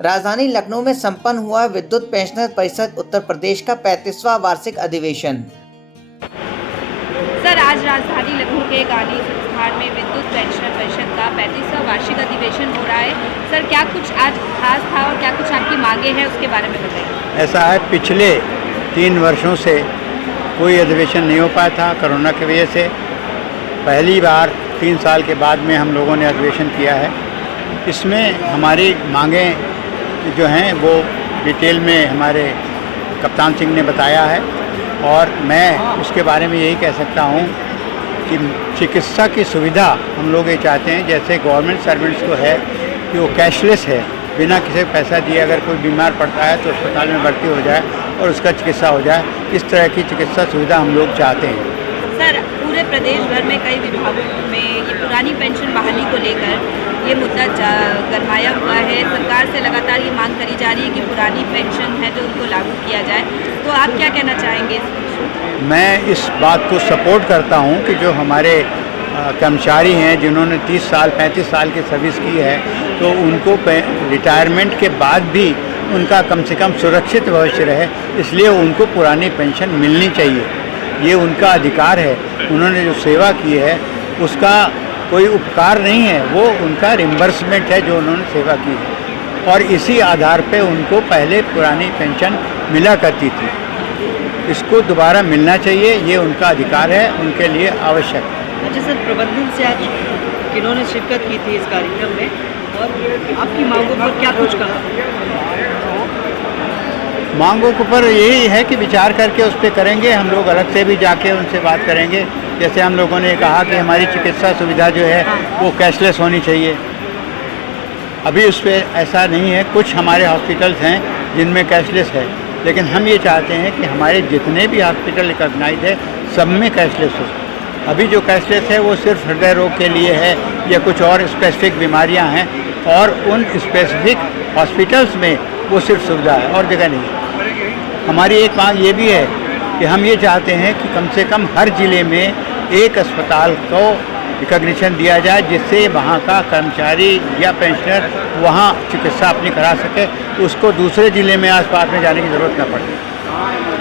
राजधानी लखनऊ में संपन्न हुआ विद्युत पेंशनर परिषद उत्तर प्रदेश का 35वां वार्षिक अधिवेशन। सर, आज राजधानी लखनऊ के गांधी संस्थान में विद्युत पेंशनर परिषद का 35वां वार्षिक अधिवेशन हो रहा है। सर, क्या कुछ आज खास था और क्या कुछ आपकी मांगे हैं, उसके बारे में बताइए। ऐसा है, पिछले 3 वर्षों से कोई अधिवेशन नहीं हो पाया था कोरोना की वजह से। पहली बार 3 साल के बाद में हम लोगों ने अधिवेशन किया है। इसमें हमारी मांगें जो हैं वो डिटेल में हमारे कप्तान सिंह ने बताया है और मैं उसके बारे में यही कह सकता हूँ कि चिकित्सा की सुविधा हम लोग ये चाहते हैं, जैसे गवर्नमेंट सर्वेंट्स को है कि वो कैशलेस है, बिना किसी पैसा दिए अगर कोई बीमार पड़ता है तो अस्पताल में भर्ती हो जाए और उसका चिकित्सा हो जाए। इस तरह की चिकित्सा सुविधा हम लोग चाहते हैं। सर, पूरे प्रदेश भर में कई विभागों में ये पुरानी पेंशन बहाली को लेकर ये मुद्दा गरमाया हुआ है। सरकार से लगातार ये मांग करी जा रही है कि पुरानी पेंशन है जो उनको लागू किया जाए, तो आप क्या कहना चाहेंगे? मैं इस बात को सपोर्ट करता हूं कि जो हमारे कर्मचारी हैं जिन्होंने 30 साल 35 साल की सर्विस की है, तो उनको रिटायरमेंट के बाद भी उनका कम से कम सुरक्षित भविष्य रहे, इसलिए उनको पुरानी पेंशन मिलनी चाहिए। ये उनका अधिकार है। उन्होंने जो सेवा की है उसका कोई उपकार नहीं है, वो उनका रिम्बर्समेंट है जो उन्होंने सेवा की है और इसी आधार पे उनको पहले पुरानी पेंशन मिला करती थी। इसको दोबारा मिलना चाहिए, ये उनका अधिकार है, उनके लिए आवश्यक है। अच्छा सर, प्रबंधन से आज किन्होंने शिरकत की थी इस कार्यक्रम में और आपकी मांगों पर क्या कुछ कहा? मांगों के ऊपर यही है कि विचार करके उस पर करेंगे। हम लोग अलग से भी जाके उनसे बात करेंगे। जैसे हम लोगों ने कहा कि हमारी चिकित्सा सुविधा जो है वो कैशलेस होनी चाहिए। अभी उस पर ऐसा नहीं है, कुछ हमारे हॉस्पिटल्स हैं जिनमें कैशलेस है, लेकिन हम ये चाहते हैं कि हमारे जितने भी हॉस्पिटल रिकॉग्नाइज है सब में कैशलेस हो। अभी जो कैशलेस है वो सिर्फ हृदय रोग के लिए है या कुछ और स्पेसिफिक बीमारियाँ हैं और उन स्पेसिफिक हॉस्पिटल्स में वो सिर्फ सुविधा है और जगह नहीं है। हमारी एक मांग ये भी है कि हम ये चाहते हैं कि कम से कम हर ज़िले में एक अस्पताल को रिकॉग्निशन दिया जाए, जिससे वहाँ का कर्मचारी या पेंशनर वहाँ चिकित्सा अपनी करा सके, उसको दूसरे ज़िले में आसपास में जाने की ज़रूरत न पड़े।